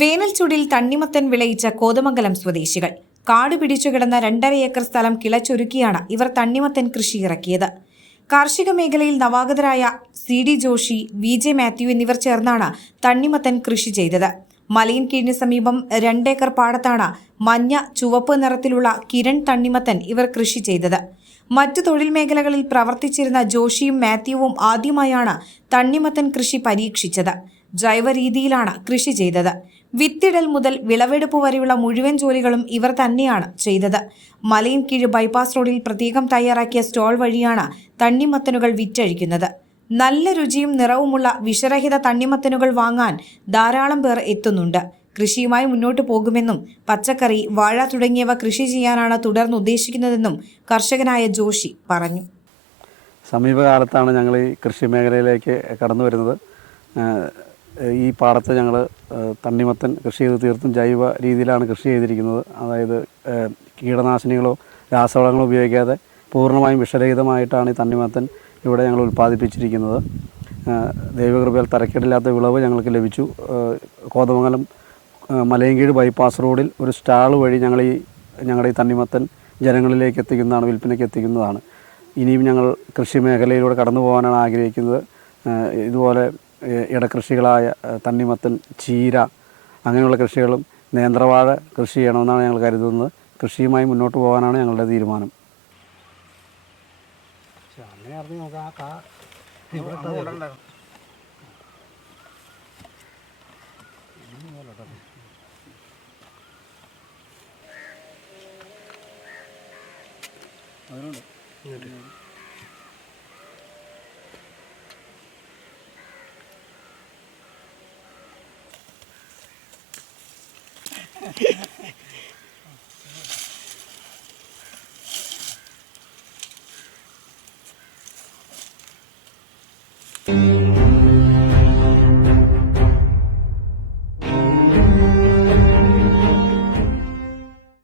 വേനൽ ചൂടിൽ തണ്ണിമത്തൻ വിളയിച്ച കോതമംഗലം സ്വദേശികൾ കാട് പിടിച്ചു കിടന്ന 2.5 ഏക്കർ സ്ഥലം കിളച്ചൊരുക്കിയാണ് ഇവർ തണ്ണിമത്തൻ കൃഷി ഇറക്കിയത്. കാർഷിക മേഖലയിൽ നവാഗതരായ CD ജോഷി, VJ മാത്യു എന്നിവർ ചേർന്നാണ് തണ്ണിമത്തൻ കൃഷി ചെയ്തത്. മലയിൻകീഴിന് സമീപം 2 ഏക്കർ പാടത്താണ് മഞ്ഞ ചുവപ്പ് നിറത്തിലുള്ള കിരൺ തണ്ണിമത്തൻ ഇവർ കൃഷി ചെയ്തത്. മറ്റു തൊഴിൽ മേഖലകളിൽ പ്രവർത്തിച്ചിരുന്ന ജോഷിയും മാത്യുവും ആദ്യമായാണ് തണ്ണിമത്തൻ കൃഷി പരീക്ഷിച്ചത്. ജൈവ രീതിയിലാണ് കൃഷി ചെയ്തത്. വിത്തിടൽ മുതൽ വിളവെടുപ്പ് വരെയുള്ള മുഴുവൻ ജോലികളും ഇവർ തന്നെയാണ് ചെയ്തത്. മലയിൻകീഴ് ബൈപ്പാസ് റോഡിൽ പ്രത്യേകം തയ്യാറാക്കിയ സ്റ്റോൾ വഴിയാണ് തണ്ണിമത്തനുകൾ വിറ്റഴിക്കുന്നത്. നല്ല രുചിയും നിറവുമുള്ള വിഷരഹിത തണ്ണിമത്തനുകൾ വാങ്ങാൻ ധാരാളം പേർ എത്തുന്നുണ്ട്. കൃഷിയുമായി മുന്നോട്ടു പോകുമെന്നും പച്ചക്കറി, വാഴ തുടങ്ങിയവ കൃഷി ചെയ്യാനാണ് തുടർന്ന് ഉദ്ദേശിക്കുന്നതെന്നും കർഷകനായ ജോഷി പറഞ്ഞു. സമീപകാലത്താണ് ഞങ്ങൾ ഈ കൃഷി മേഖലയിലേക്ക് കടന്നു വരുന്നത്. ഈ പാടത്ത് ഞങ്ങൾ തണ്ണിമത്തൻ കൃഷി ചെയ്ത് തീർത്തും ജൈവ രീതിയിലാണ് കൃഷി ചെയ്തിരിക്കുന്നത്. അതായത് കീടനാശിനികളോ രാസവളങ്ങളോ ഉപയോഗിക്കാതെ പൂർണ്ണമായും വിഷരഹിതമായിട്ടാണ് ഈ തണ്ണിമത്തൻ ഇവിടെ ഞങ്ങൾ ഉൽപ്പാദിപ്പിച്ചിരിക്കുന്നത്. ദൈവകൃപയാൽ തരക്കേടില്ലാത്ത വിളവ് ഞങ്ങൾക്ക് ലഭിച്ചു. കോതമംഗലം മലയൻകീഴ് ബൈപ്പാസ് റോഡിൽ ഒരു സ്റ്റാൾ വഴി ഞങ്ങളുടെ ഈ തണ്ണിമത്തൻ ജനങ്ങളിലേക്ക് എത്തിക്കുന്നതാണ്, വിൽപ്പനയ്ക്ക് എത്തിക്കുന്നതാണ്. ഇനിയും ഞങ്ങൾ കൃഷി മേഖലയിലൂടെ കടന്നു പോകാനാണ് ആഗ്രഹിക്കുന്നത്. ഇതുപോലെ ഇടകൃഷികളായ തണ്ണിമത്തൻ, ചീര അങ്ങനെയുള്ള കൃഷികളും നേന്ത്രവാഴ കൃഷി ചെയ്യണമെന്നാണ് ഞങ്ങൾ കരുതുന്നത്. കൃഷിയുമായി മുന്നോട്ട് പോകാനാണ് ഞങ്ങളുടെ തീരുമാനം.